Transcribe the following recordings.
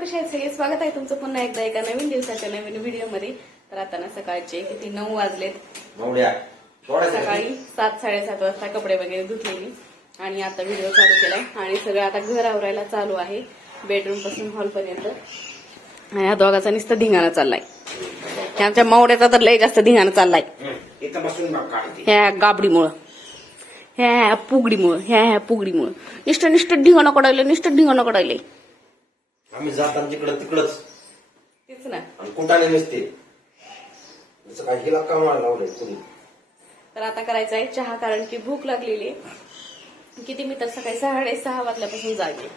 कसे आहेत सगळे स्वागत आहे तुमचं पुन्हा एकदा एका नवीन दिवसाच्या नवीन व्हिडिओमध्ये तर आता ना सकाळचे किती नऊ वाजलेत. सकाळी सात साडेसात वाजता कपडे वगैरे धुतलेली. आणि आता व्हिडिओ चालू केलाय. आणि सगळं आता घर आवरायला चालू आहे. बेडरूमपासून हॉल पर्यंत. आणि या दोघाचा नुसतं धिंगाणा चाललाय. आमच्या मावड्याचा तर लय जास्त धिंगाणा चाललाय. हं, ह्या गाबडीमुळं. ह्या ह्या पुगडीमुळं. ह्या ह्या पुगडीमुळं. निष्ठ निष्ठ ढिंगाणं कडायलं निष्ठ ढिंगाणं कडायलंय आम्ही जाताना तिकडं तिकडच. तेच ना. आणि कुठाने नसते. जसं काय हिला कामाला लावलंय कुणी? तर आता करायचं आहे चहा कारण की भूक लागलेली आहे. किती मी तर सकाळी साडे सहा वाजल्यापासून जागे.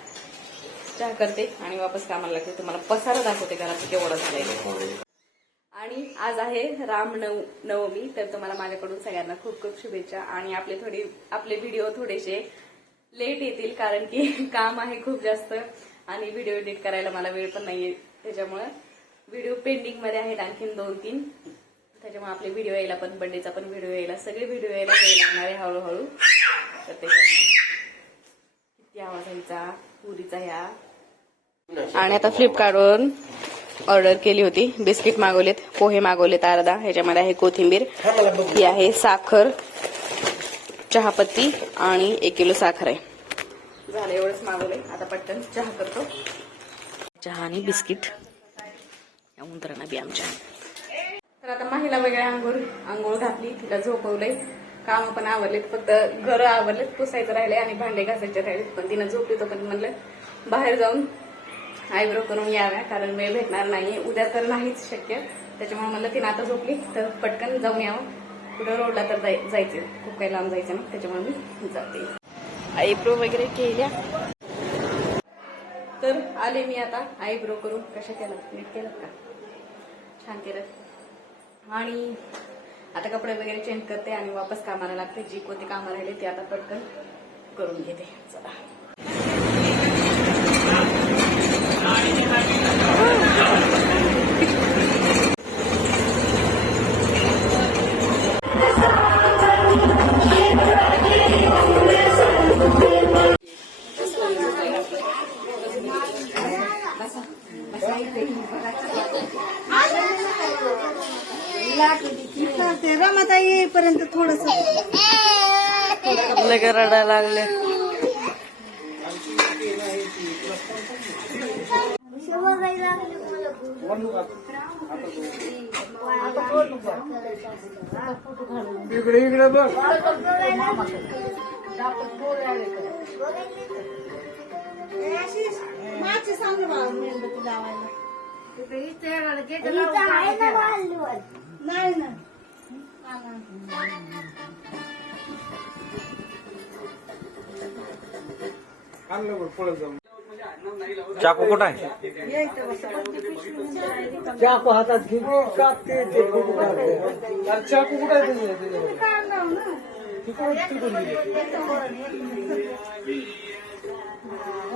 चहा करते आणि वापस कामाला लागते. तुम्हाला पसारा दाखवते घरात केवढं झालंय आणि आज आहे राम नव नवमी तर तुम्हाला माझ्याकडून सगळ्यांना खूप खूप शुभेच्छा. आणि आपले थोडी आपले व्हिडिओ थोडेसे लेट येतील कारण की काम आहे खूप जास्त. आणि व्हिडिओ एडिट करायला मला वेळ पण नाहीये. त्याच्यामुळं व्हिडिओ पेंडिंगमध्ये आहेत आणखीन दोन तीन त्याच्यामुळे आपले व्हिडिओ यायला पण बर्थडेचा पण व्हिडिओ यायला सगळे व्हिडिओ यायला वेळ लागणार आहे हळूहळू. तर किती आवाज यायचा? पुरीचा ह्या. आणि आता फ्लिपकार्टवरून ऑर्डर केली होती. बिस्किट मागवलेत पोहे मागवलेत अर्धा. ह्याच्यामध्ये आहे कोथिंबीर. ही आहे साखर चहापत्ती आणि एक किलो साखर आहे. झालं एवढंच मागवलंय. आता पटकन चहा करतो. चहा आणि बिस्किट. या उंदरांना बी आमच्या. तर आता महिला वगैरे आंघोळ आंघोळ घातली तिला झोपवलंय. काम पण आवरलेत फक्त घर आवरलेत पुसायचं राहिले आणि भांडे घासायचे राहिलेत. पण तिनं झोपली तो पण म्हणलं बाहेर जाऊन आयब्रो करून याव्या कारण वेळ भेटणार नाहीये. उद्या तर नाहीच शक्य. त्याच्यामुळे म्हणलं तिनं आता झोपली तर पटकन जाऊन यावं. कुठं रोडला तर जाय- जायचं. खूप काही लांब जायचं ना त्याच्यामुळे मी जाते. आयब्रो वगैरे केल्या. तर आले मी आता आयब्रो करून. कशा केलं नीट केलं का? छान केलं. आणि आता कपडे वगैरे चेंज करते आणि वापस कामाला लागते. जी कोणती कामं राहिले ते आता पटकन करून घेते. चला. ते रमाता येईपर्यंत थोडस रडायला लागले इकडे इकडे बघ माझे सांग बाळा मेणबत्ती लावायला नाही ना. चाकू कुठं आहे? चाकू हातात घे कापते ते अरे चाकू कुठं आहे तुझ्या? तिकडून तिकडून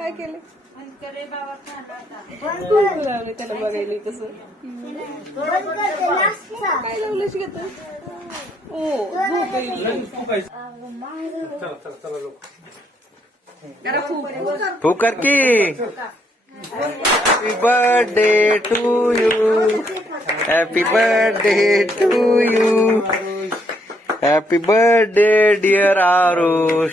काय केलं? त्याला बघायला तसं काय लावलं शिकत ओ झोप येईल. फुकर की. Happy birthday to you happy birthday to you happy birthday dear Aarush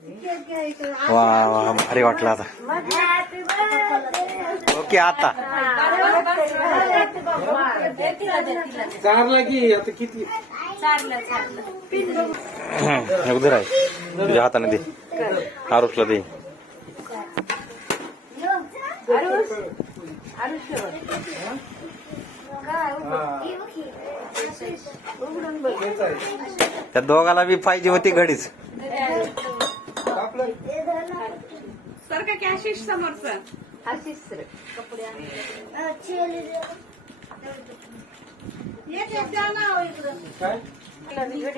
वा वा भारी वाटलं आता. ओके आता. चारला की आता किती? उधर आहे. तुझ्या हाताने दे. आरुषला दे. त्या दोघाला बी पाहिजे होती घडीच. सर का की आशिष समोरचा काय?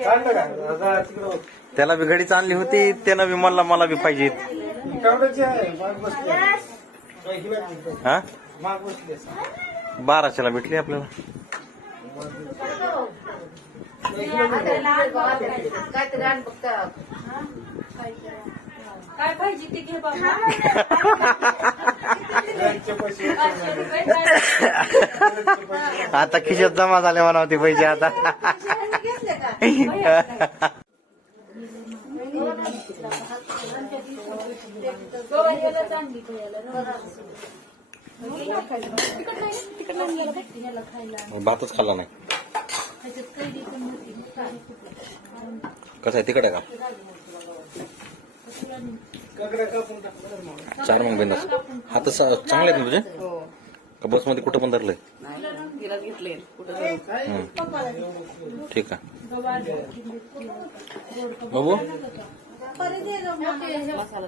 काढलं का आता तिकडं बघ. त्याला बी घडीच आणली होती त्यानं म्हणला मला बी पाहिजे. हा आहे. बाराशेला भेटली आपल्याला. काय पाहिजे ते घे बाबा. बँकचे पैसे आता खिशात जमा झाले म्हणा होते पैसे आता. भातच खाल्ला नाही. कसं आहे तिकडे का. चार मग बिंदास. हात चांगले आहेत ना तुझे? हो. का बसमध्ये कुठं पण धरलंय. ठीक आहे. बाबू? मसाला